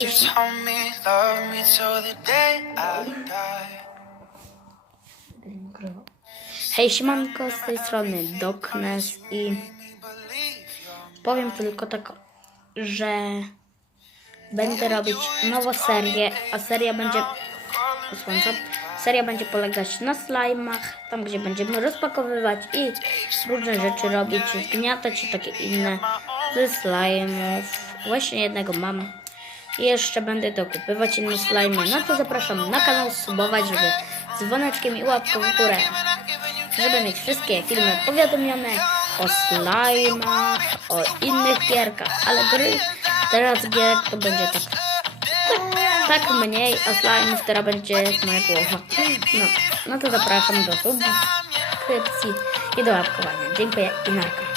Told me, love me till the day I die. Hej, siemanko, z tej strony Doknes i powiem tylko tak, że będę robić nową serię, a seria będzie polegać na slajmach, tam gdzie będziemy rozpakowywać i różne rzeczy robić, zgniatać i takie inne ze slajmów. Właśnie jednego mam i jeszcze będę dokupywać inne slajmy. No to zapraszam na kanał, subować, żeby z dzwoneczkiem i łapką w górę, żeby mieć wszystkie filmy powiadomione o slajmach, o innych gierkach, ale teraz gierek to będzie tak mniej, a slajmów teraz będzie jak moja głowa. No to zapraszam do subskrypcji i do łapkowania. Dziękuję i narka.